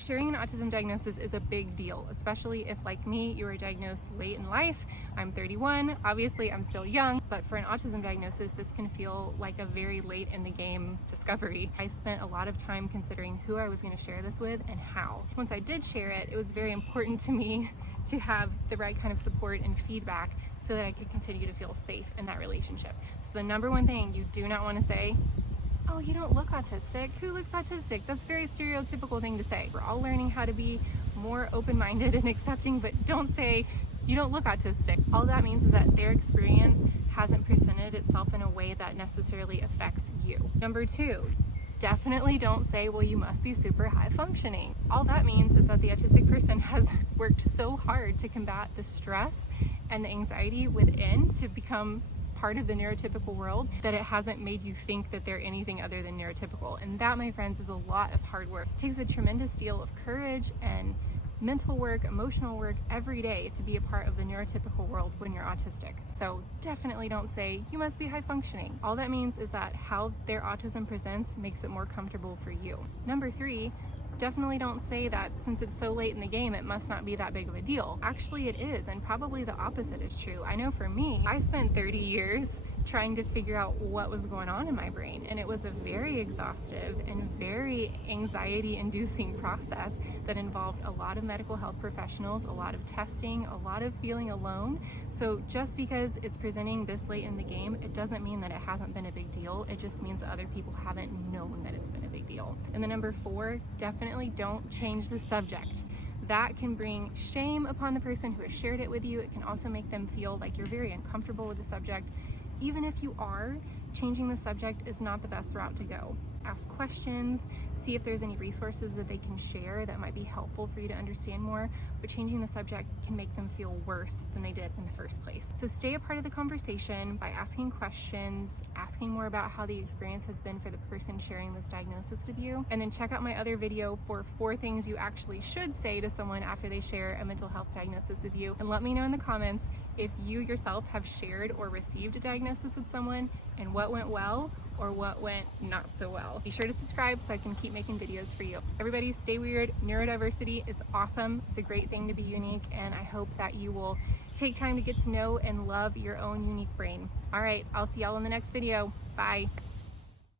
sharing an autism diagnosis is a big deal, especially if, like me, you were diagnosed late in life. I'm 31, obviously I'm still young, but for an autism diagnosis, this can feel like a very late in the game discovery. I spent a lot of time considering who I was going to share this with and how. Once I did share it, it was very important to me to have the right kind of support and feedback so that I could continue to feel safe in that relationship. So the number one thing you do not want to say, oh, you don't look autistic. Who looks autistic? That's a very stereotypical thing to say. We're all learning how to be more open-minded and accepting, but don't say you don't look autistic. All that means is that their experience hasn't presented itself in a way that necessarily affects you. Number two, definitely don't say, well, you must be super high functioning. All that means is that the autistic person has worked so hard to combat the stress and the anxiety within to become part of the neurotypical world that it hasn't made you think that they're anything other than neurotypical. And that, my friends, is a lot of hard work. It takes a tremendous deal of courage and mental work, emotional work every day to be a part of the neurotypical world when you're autistic. So definitely don't say you must be high functioning. All that means is that how their autism presents makes it more comfortable for you. Number three, definitely don't say that since it's so late in the game, it must not be that big of a deal. Actually, it is, and probably the opposite is true. I know for me, I spent 30 years trying to figure out what was going on in my brain, and it was a very exhaustive and very anxiety-inducing process that involved a lot of medical health professionals, a lot of testing, a lot of feeling alone. So just because it's presenting this late in the game, it doesn't mean that it hasn't been a big deal. It just means that other people haven't known that it's been a big deal. And the number four, definitely don't change the subject. That can bring shame upon the person who has shared it with you. It can also make them feel like you're very uncomfortable with the subject. Even if you are, changing the subject is not the best route to go. Ask questions, see if there's any resources that they can share that might be helpful for you to understand more, but changing the subject can make them feel worse than they did in the first place. So stay a part of the conversation by asking questions, asking more about how the experience has been for the person sharing this diagnosis with you, and then check out my other video for 4 things you actually should say to someone after they share a mental health diagnosis with you. And let me know in the comments if you yourself have shared or received a diagnosis with someone and what went well or what went not so well. Be sure to subscribe so I can keep making videos for you. Everybody stay weird. Neurodiversity is awesome. It's a great thing to be unique, and I hope that you will take time to get to know and love your own unique brain. All right, I'll see y'all in the next video. Bye.